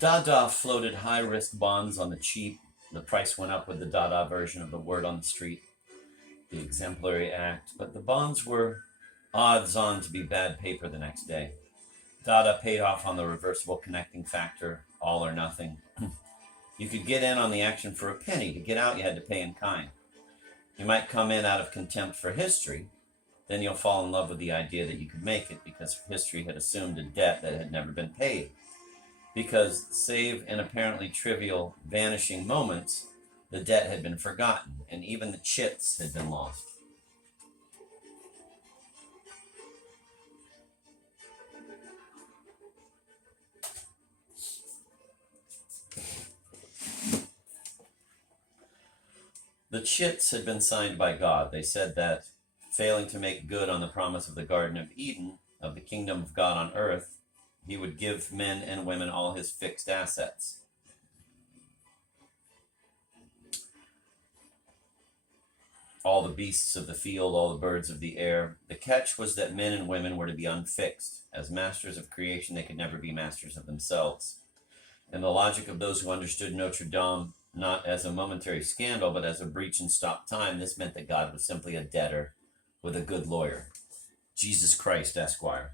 Dada floated high-risk bonds on the cheap. The price went up with the Dada version of the word on the street, the exemplary act, but the bonds were odds-on to be bad paper the next day. Dada paid off on the reversible connecting factor, all or nothing. You could get in on the action for a penny. To get out, you had to pay in kind. You might come in out of contempt for history. Then you'll fall in love with the idea that you could make it because history had assumed a debt that had never been paid. Because, save in apparently trivial, vanishing moments, the debt had been forgotten, and even the chits had been lost. The chits had been signed by God. They said that, failing to make good on the promise of the Garden of Eden, of the kingdom of God on earth, he would give men and women all his fixed assets. All the beasts of the field, all the birds of the air. The catch was that men and women were to be unfixed. As masters of creation, they could never be masters of themselves. In the logic of those who understood Notre Dame not as a momentary scandal, but as a breach in stop time, this meant that God was simply a debtor with a good lawyer. Jesus Christ, Esquire.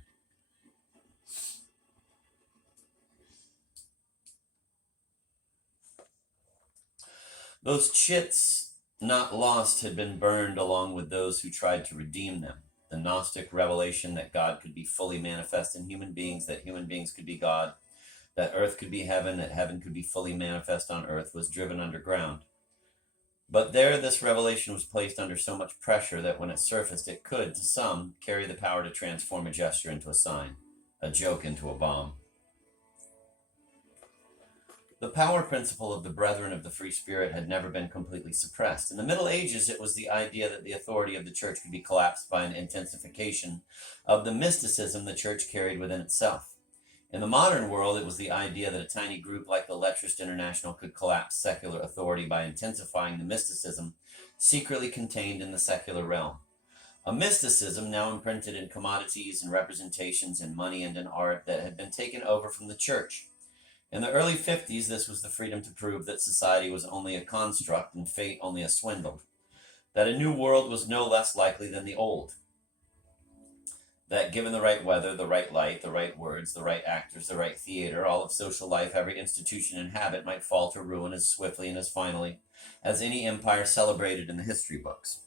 Those chits not lost had been burned along with those who tried to redeem them. The Gnostic revelation that God could be fully manifest in human beings, that human beings could be God, that earth could be heaven, that heaven could be fully manifest on earth, was driven underground. But there, this revelation was placed under so much pressure that when it surfaced, it could, to some, carry the power to transform a gesture into a sign, a joke into a bomb. The power principle of the Brethren of the Free Spirit had never been completely suppressed. In the Middle Ages, it was the idea that the authority of the church could be collapsed by an intensification of the mysticism the church carried within itself. In the modern world, it was the idea that a tiny group like the Letrist International could collapse secular authority by intensifying the mysticism secretly contained in the secular realm. A mysticism now imprinted in commodities and representations in money and in art that had been taken over from the church. In the early 50s, this was the freedom to prove that society was only a construct and fate only a swindle, that a new world was no less likely than the old, that given the right weather, the right light, the right words, the right actors, the right theater, all of social life, every institution and habit might fall to ruin as swiftly and as finally as any empire celebrated in the history books.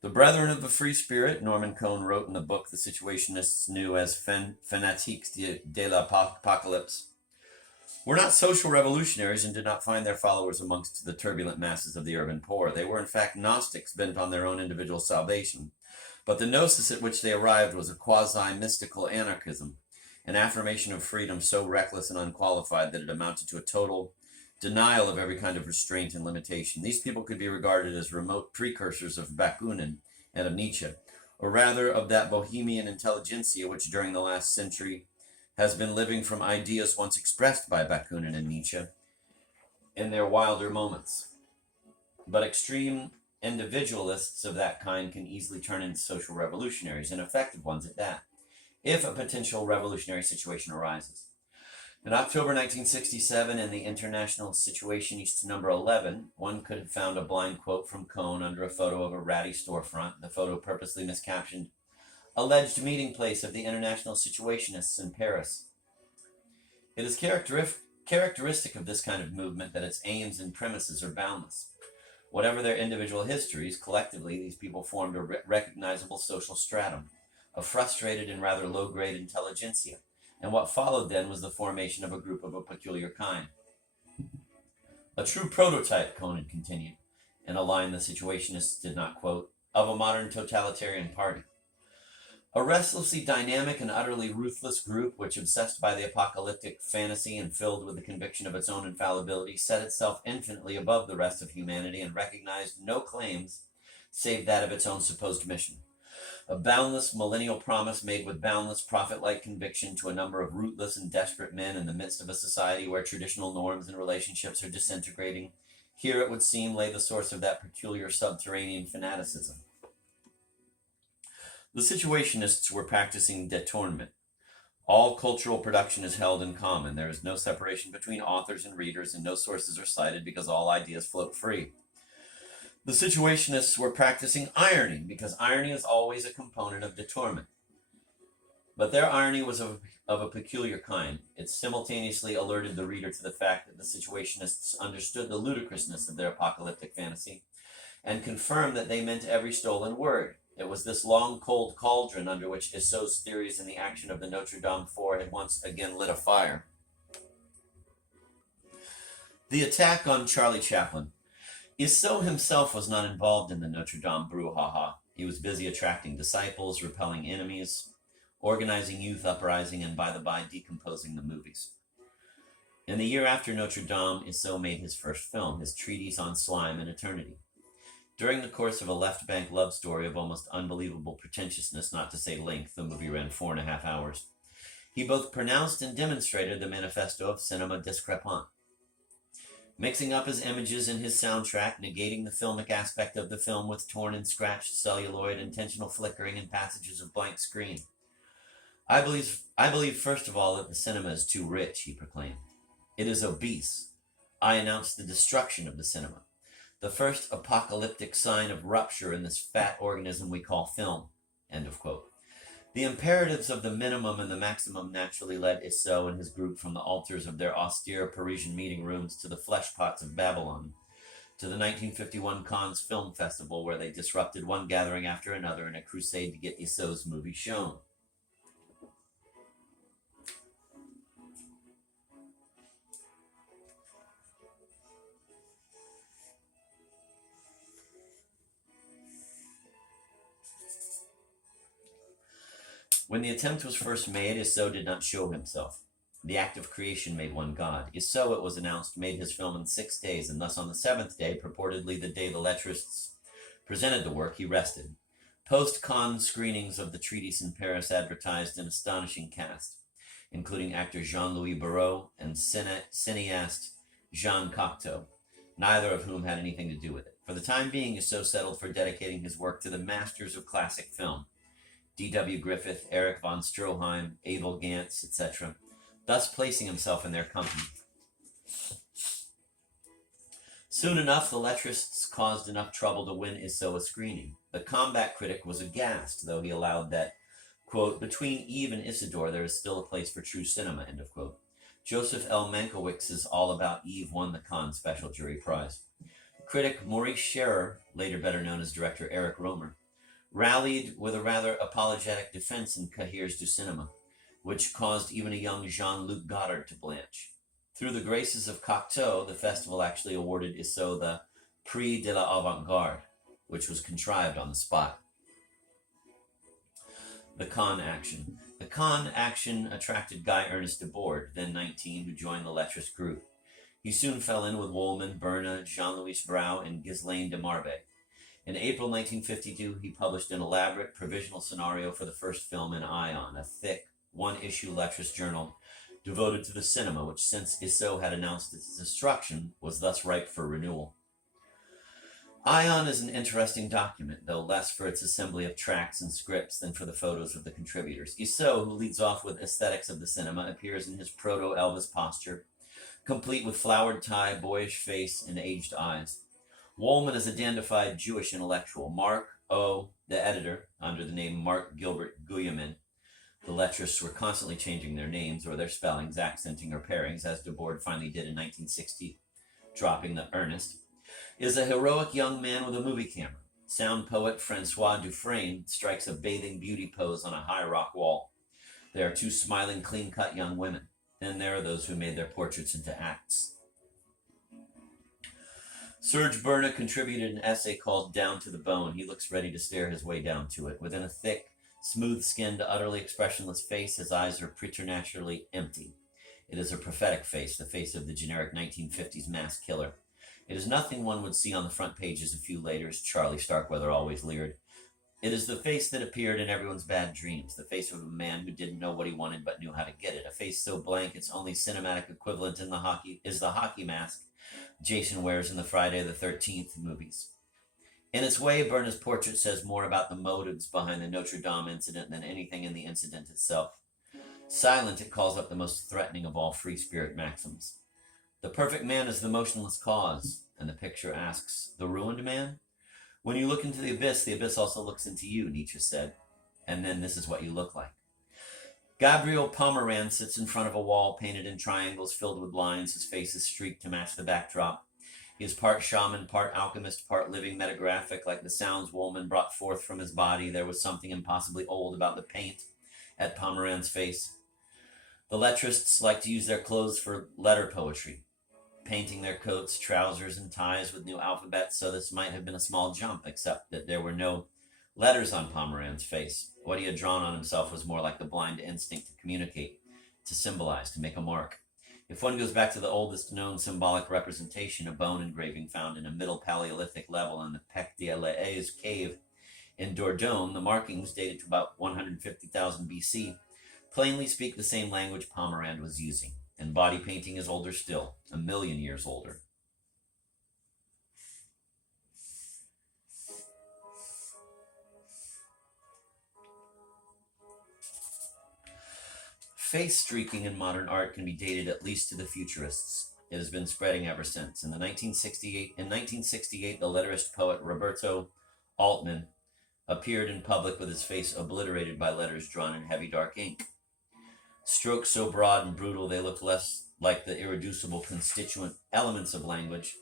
The Brethren of the Free Spirit, Norman Cohn wrote in the book the Situationists knew as Fanatiques de l'Apocalypse, were not social revolutionaries and did not find their followers amongst the turbulent masses of the urban poor. They were in fact Gnostics bent on their own individual salvation. But the gnosis at which they arrived was a quasi-mystical anarchism, an affirmation of freedom so reckless and unqualified that it amounted to a total denial of every kind of restraint and limitation. These people could be regarded as remote precursors of Bakunin and of Nietzsche, or rather of that bohemian intelligentsia which during the last century has been living from ideas once expressed by Bakunin and Nietzsche in their wilder moments. But extreme individualists of that kind can easily turn into social revolutionaries, and effective ones at that, if a potential revolutionary situation arises. In October 1967, in the International Situationist number 11, one could have found a blind quote from Cohn under a photo of a ratty storefront, the photo purposely miscaptioned, "Alleged meeting place of the International Situationists in Paris." It is characteristic of this kind of movement that its aims and premises are boundless. Whatever their individual histories, collectively these people formed a recognizable social stratum, a frustrated and rather low-grade intelligentsia, and what followed then was the formation of a group of a peculiar kind. A true prototype, Conan continued, in a line the Situationists did not quote, of a modern totalitarian party. A restlessly dynamic and utterly ruthless group which, obsessed by the apocalyptic fantasy and filled with the conviction of its own infallibility, set itself infinitely above the rest of humanity and recognized no claims save that of its own supposed mission. A boundless millennial promise made with boundless prophet-like conviction to a number of rootless and desperate men in the midst of a society where traditional norms and relationships are disintegrating. Here, it would seem, lay the source of that peculiar subterranean fanaticism. The Situationists were practicing détournement. All cultural production is held in common. There is no separation between authors and readers, and no sources are cited because all ideas float free. The Situationists were practicing irony because irony is always a component of détournement. But their irony was of a peculiar kind. It simultaneously alerted the reader to the fact that the Situationists understood the ludicrousness of their apocalyptic fantasy and confirmed that they meant every stolen word. It was this long, cold cauldron under which Issot's theories and the action of the Notre Dame Four had once again lit a fire. The attack on Charlie Chaplin. Issot himself was not involved in the Notre Dame brouhaha. He was busy attracting disciples, repelling enemies, organizing youth uprising, and by the by, decomposing the movies. In the year after Notre Dame, Issot made his first film, his treatise on slime and eternity. During the course of a left-bank love story of almost unbelievable pretentiousness, not to say length, the movie ran 4.5 hours, he both pronounced and demonstrated the manifesto of cinema discrepant. Mixing up his images and his soundtrack, negating the filmic aspect of the film with torn and scratched celluloid, intentional flickering, and passages of blank screen. I believe first of all that the cinema is too rich, he proclaimed. It is obese. I announced the destruction of the cinema. The first apocalyptic sign of rupture in this fat organism we call film. End of quote. The imperatives of the minimum and the maximum naturally led Issot and his group from the altars of their austere Parisian meeting rooms to the flesh pots of Babylon, to the 1951 Cannes Film Festival, where they disrupted one gathering after another in a crusade to get Issot's movie shown. When the attempt was first made, Issot did not show himself. The act of creation made one God. Issot, it was announced, made his film in 6 days, and thus on the 7th day, purportedly the day the lettrists presented the work, he rested. Post-Cannes screenings of the treatise in Paris advertised an astonishing cast, including actor Jean-Louis Barrault and cineast Jean Cocteau, neither of whom had anything to do with it. For the time being, Issot settled for dedicating his work to the masters of classic film, D.W. Griffith, Erich von Stroheim, Abel Gance, etc., thus placing himself in their company. Soon enough, the lettrists caused enough trouble to win Issot a screening. The combat critic was aghast, though he allowed that, quote, between Eve and Isidore there is still a place for true cinema, end of quote. Joseph L. Mankiewicz's All About Eve won the Cannes Special Jury Prize. Critic Maurice Scherer, later better known as director Eric Romer, rallied with a rather apologetic defense in Cahiers du Cinema, which caused even a young Jean-Luc Godard to blanch. Through the graces of Cocteau, the festival actually awarded Issot the Prix de la Avant-Garde, which was contrived on the spot. The Cannes action. The Cannes action attracted Guy Ernest Debord, then 19, who joined the lettrist group. He soon fell in with Woolman, Berna, Jean-Louis Brau, and Ghislaine de Marbe. In April 1952, he published an elaborate provisional scenario for the first film in Ion, a thick, one-issue lettrist journal devoted to the cinema, which, since Issot had announced its destruction, was thus ripe for renewal. Ion is an interesting document, though less for its assembly of tracts and scripts than for the photos of the contributors. Issot, who leads off with aesthetics of the cinema, appears in his proto-Elvis posture, complete with flowered tie, boyish face, and aged eyes. Woolman is a dandified Jewish intellectual. Mark O., the editor, under the name Mark Gilbert Guillemin. The lettrists were constantly changing their names or their spellings, accenting or pairings, as Debord finally did in 1960, dropping the Ernest, is a heroic young man with a movie camera. Sound poet Francois Dufresne strikes a bathing beauty pose on a high rock wall. There are two smiling, clean-cut young women. Then there are those who made their portraits into acts. Serge Berna contributed an essay called Down to the Bone. He looks ready to stare his way down to it. Within a thick, smooth-skinned, utterly expressionless face, his eyes are preternaturally empty. It is a prophetic face, the face of the generic 1950s mass killer. It is nothing one would see on the front pages a few later, as Charlie Starkweather always leered. It is the face that appeared in everyone's bad dreams, the face of a man who didn't know what he wanted but knew how to get it, a face so blank its only cinematic equivalent in the hockey mask Jason wears in the Friday the 13th movies. In its way, Berna's portrait says more about the motives behind the Notre Dame incident than anything in the incident itself. Silent, it calls up the most threatening of all free spirit maxims. The perfect man is the motionless cause. And the picture asks, the ruined man? When you look into the abyss also looks into you, Nietzsche said. And then this is what you look like. Gabriel Pomeran sits in front of a wall painted in triangles filled with lines. His face is streaked to match the backdrop. He is part shaman, part alchemist, part living metagraphic. Like the sounds Woolman brought forth from his body, there was something impossibly old about the paint at Pomeran's face. The lettrists like to use their clothes for letter poetry, painting their coats, trousers, and ties with new alphabets, so this might have been a small jump, except that there were no letters on Pomeran's face. What he had drawn on himself was more like the blind instinct to communicate, to symbolize, to make a mark. If one goes back to the oldest known symbolic representation, a bone engraving found in a Middle Paleolithic level in the Pec de l'Aise cave in Dordogne, the markings dated to about 150,000 BC, plainly speak the same language Pomeran was using. And body painting is older still, 1,000,000 years older. Face streaking in modern art can be dated at least to the Futurists. It has been spreading ever since. In 1968, the letterist poet Roberto Altman appeared in public with his face obliterated by letters drawn in heavy dark ink. Strokes so broad and brutal they looked less like the irreducible constituent elements of language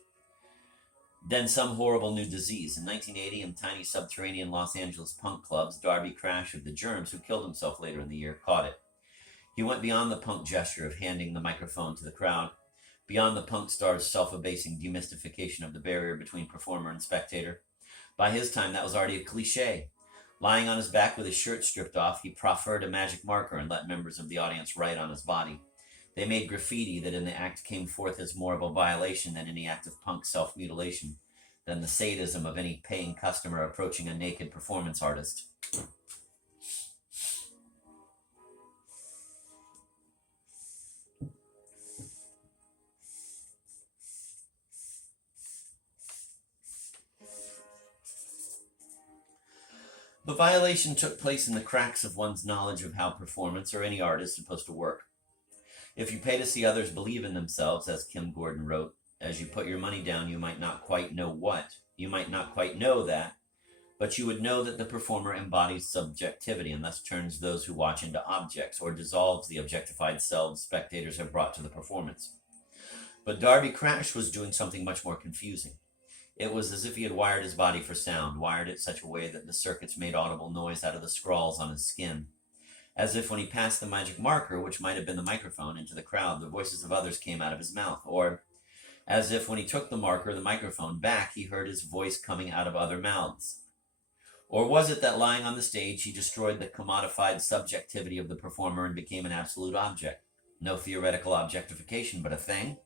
than some horrible new disease. In 1980, in tiny subterranean Los Angeles punk clubs, Darby Crash of the Germs, who killed himself later in the year, caught it. He went beyond the punk gesture of handing the microphone to the crowd, beyond the punk star's self-abasing demystification of the barrier between performer and spectator. By his time, that was already a cliche. Lying on his back with his shirt stripped off, he proffered a magic marker and let members of the audience write on his body. They made graffiti that in the act came forth as more of a violation than any act of punk self-mutilation, than the sadism of any paying customer approaching a naked performance artist. The violation took place in the cracks of one's knowledge of how performance or any art is supposed to work. If you pay to see others believe in themselves, as Kim Gordon wrote, as you put your money down, you might not quite know what. You might not quite know that, but you would know that the performer embodies subjectivity and thus turns those who watch into objects or dissolves the objectified selves spectators have brought to the performance. But Darby Crash was doing something much more confusing. It was as if he had wired his body for sound, wired it such a way that the circuits made audible noise out of the scrawls on his skin. As if when he passed the magic marker, which might have been the microphone, into the crowd, the voices of others came out of his mouth. Or as if when he took the marker, the microphone, back, he heard his voice coming out of other mouths. Or was it that lying on the stage, he destroyed the commodified subjectivity of the performer and became an absolute object? No theoretical objectification, but a thing?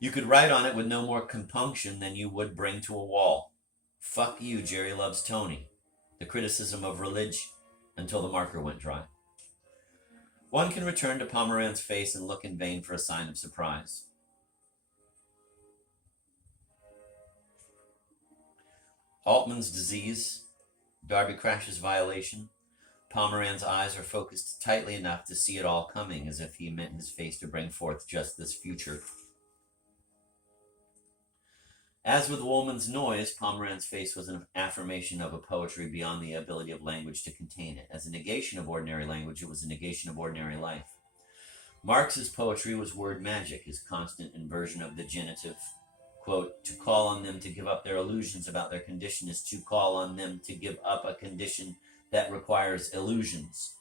You could write on it with no more compunction than you would bring to a wall. Fuck you, Jerry loves Tony. The criticism of religion, until the marker went dry. One can return to Pomeran's face and look in vain for a sign of surprise. Altman's disease, Darby Crash's violation. Pomeran's eyes are focused tightly enough to see it all coming, as if he meant his face to bring forth just this future. As with Woolman's noise, Pomeran's face was an affirmation of a poetry beyond the ability of language to contain it. As a negation of ordinary language, it was a negation of ordinary life. Marx's poetry was word magic, his constant inversion of the genitive. Quote, to call on them to give up their illusions about their condition is to call on them to give up a condition that requires illusions.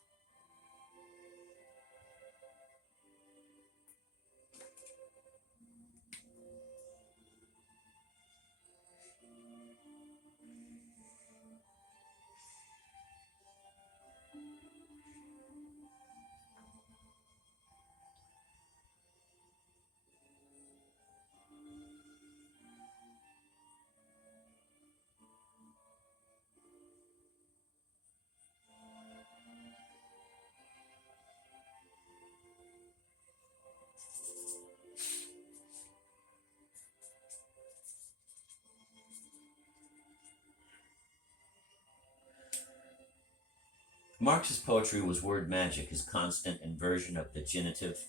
Marx's poetry was word magic, his constant inversion of the genitive.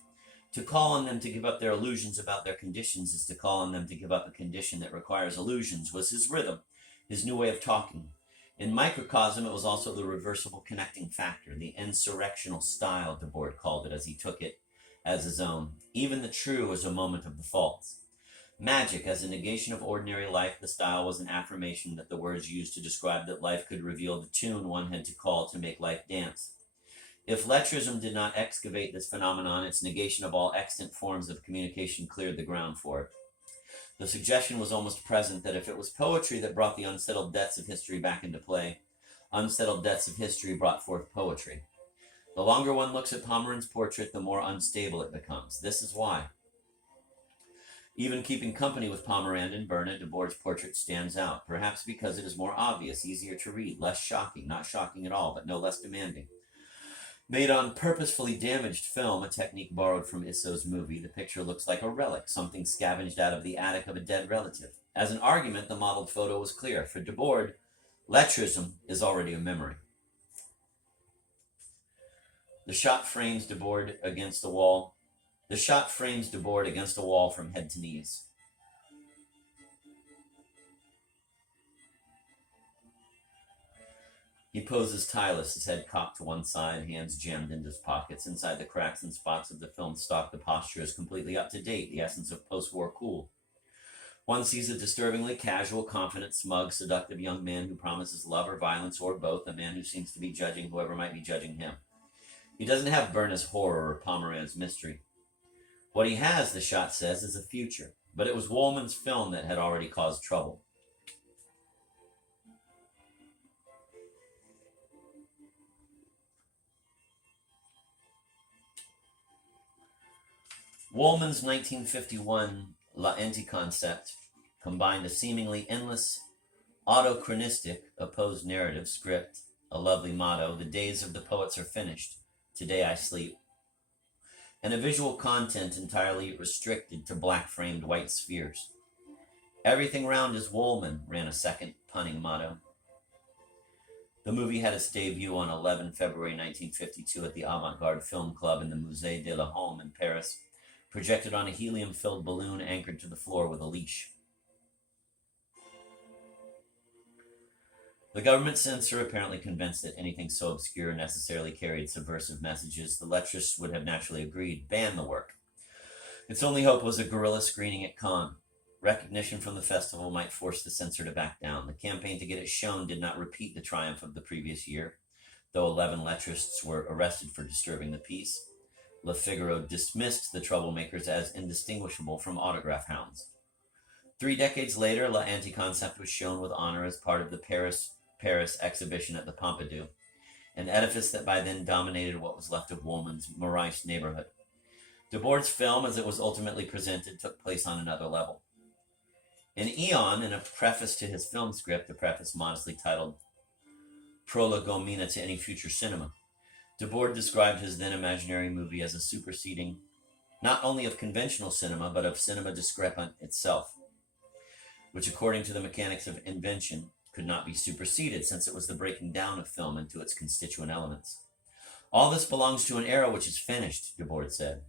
To call on them to give up their illusions about their conditions is to call on them to give up a condition that requires illusions, was his rhythm, his new way of talking. In microcosm, it was also the reversible connecting factor, the insurrectional style, Debord called it as he took it as his own. Even the true is a moment of the false. Magic, as a negation of ordinary life, the style was an affirmation that the words used to describe that life could reveal the tune one had to call to make life dance. If lettrism did not excavate this phenomenon, its negation of all extant forms of communication cleared the ground for it. The suggestion was almost present that if it was poetry that brought the unsettled debts of history back into play, unsettled debts of history brought forth poetry. The longer one looks at Pomeran's portrait, the more unstable it becomes. This is why. Even keeping company with Pomeran and Berna, Debord's portrait stands out, perhaps because it is more obvious, easier to read, less shocking, not shocking at all, but no less demanding. Made on purposefully damaged film, a technique borrowed from Isso's movie, the picture looks like a relic, something scavenged out of the attic of a dead relative. As an argument, the modeled photo was clear. For Debord, lettrism is already a memory. The shot frames Debord against a wall. The shot frames Debord against a wall from head to knees. He poses tireless, his head cocked to one side, hands jammed into his pockets. Inside the cracks and spots of the film stock, the posture is completely up to date, the essence of post-war cool. One sees a disturbingly casual, confident, smug, seductive young man who promises love or violence or both, a man who seems to be judging whoever might be judging him. He doesn't have Berna's horror or Pomeran's mystery. What he has, the shot says, is a future, but it was Woolman's film that had already caused trouble. Woolman's 1951 L'Anticoncept combined a seemingly endless, autochronistic, opposed narrative script, a lovely motto, the days of the poets are finished, today I sleep, and a visual content entirely restricted to black-framed white spheres. Everything round is Woolman, ran a second punning motto. The movie had its debut on 11 February 1952 at the Avant-Garde Film Club in the Musée de la Homme in Paris, projected on a helium-filled balloon anchored to the floor with a leash. The government censor, apparently convinced that anything so obscure necessarily carried subversive messages, the lettrists would have naturally agreed, ban the work. Its only hope was a guerrilla screening at Cannes. Recognition from the festival might force the censor to back down. The campaign to get it shown did not repeat the triumph of the previous year, though 11 lettrists were arrested for disturbing the peace. Le Figaro dismissed the troublemakers as indistinguishable from autograph hounds. 3 decades later, L'Anticoncept was shown with honor as part of the Paris exhibition at the Pompidou, an edifice that by then dominated what was left of Woolman's Marais neighborhood. Debord's film, as it was ultimately presented, took place on another level. In Eon, in a preface to his film script, a preface modestly titled Prolegomena to Any Future Cinema, Debord described his then imaginary movie as a superseding not only of conventional cinema, but of cinema discrepant itself, which according to the mechanics of invention could not be superseded, since it was the breaking down of film into its constituent elements. All this belongs to an era which is finished, Debord said,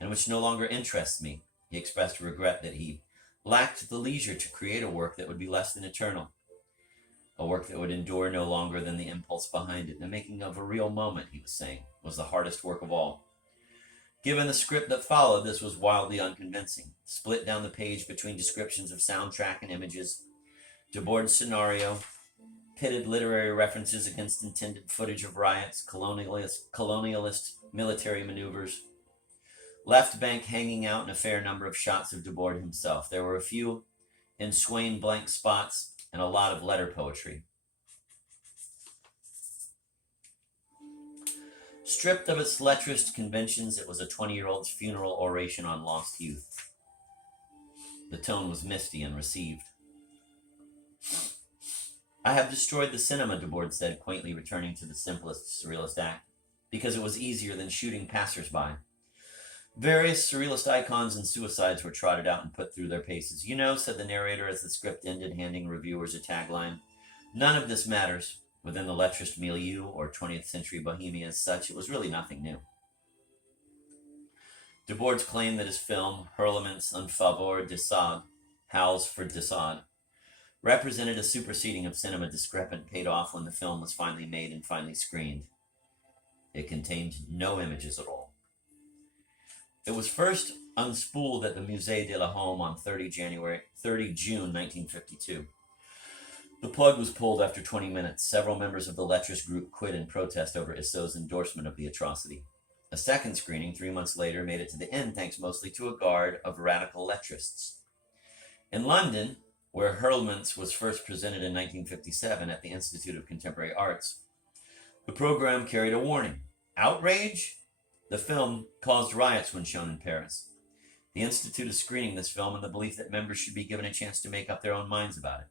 and which no longer interests me. He expressed regret that he lacked the leisure to create a work that would be less than eternal, a work that would endure no longer than the impulse behind it. The making of a real moment, he was saying, was the hardest work of all. Given the script that followed, this was wildly unconvincing. Split down the page between descriptions of soundtrack and images, Debord's scenario pitted literary references against intended footage of riots, colonialist military maneuvers, left Bank hanging out in a fair number of shots of Debord himself. There were a few ensuing blank spots and a lot of letter poetry. Stripped of its lettrist conventions, it was a 20-year-old's funeral oration on lost youth. The tone was misty and received. I have destroyed the cinema, Debord said, quaintly returning to the simplest surrealist act, because it was easier than shooting passers-by. Various surrealist icons and suicides were trotted out and put through their paces. You know, said the narrator as the script ended, handing reviewers a tagline, none of this matters. within the letrist milieu or 20th century Bohemia as such, it was really nothing new. Debord's claim that his film, Hurlements en faveur de Sade, Howls for de Sade, represented a superseding of cinema discrepant paid off when the film was finally made and finally screened. It contained no images at all. It was first unspooled at the Musée de la Home on 30 June 1952. The plug was pulled after 20 minutes. Several members of the letrist group quit in protest over Issot's endorsement of the atrocity. A second screening 3 months later made it to the end thanks mostly to a guard of radical letrists. In London, where Hurlements was first presented in 1957 at the Institute of Contemporary Arts, the program carried a warning. Outrage? The film caused riots when shown in Paris. The Institute is screening this film in the belief that members should be given a chance to make up their own minds about it,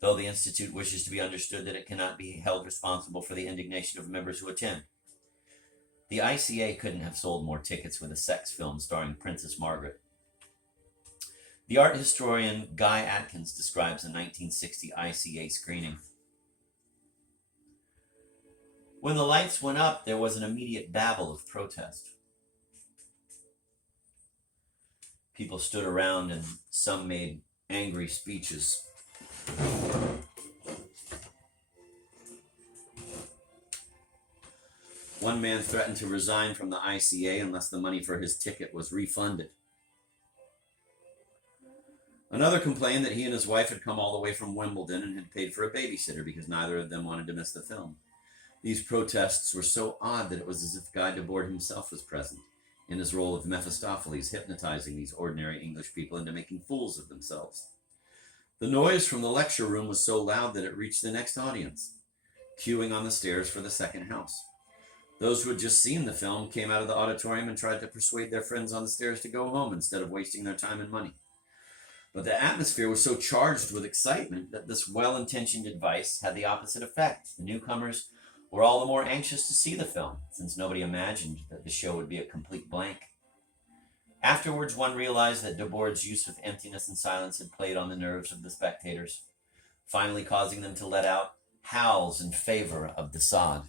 though the Institute wishes to be understood that it cannot be held responsible for the indignation of members who attend. The ICA couldn't have sold more tickets with a sex film starring Princess Margaret. The art historian Guy Atkins describes a 1960 ICA screening. When the lights went up, there was an immediate babble of protest. People stood around and some made angry speeches. One man threatened to resign from the ICA unless the money for his ticket was refunded. Another complained that he and his wife had come all the way from Wimbledon and had paid for a babysitter because neither of them wanted to miss the film. These protests were so odd that it was as if Guy Debord himself was present, in his role of Mephistopheles, hypnotizing these ordinary English people into making fools of themselves. The noise from the lecture room was so loud that it reached the next audience, queuing on the stairs for the second house. Those who had just seen the film came out of the auditorium and tried to persuade their friends on the stairs to go home instead of wasting their time and money. But the atmosphere was so charged with excitement that this well-intentioned advice had the opposite effect. The newcomers were all the more anxious to see the film, since nobody imagined that the show would be a complete blank. Afterwards, one realized that Debord's use of emptiness and silence had played on the nerves of the spectators, finally causing them to let out howls in favor of de Sade.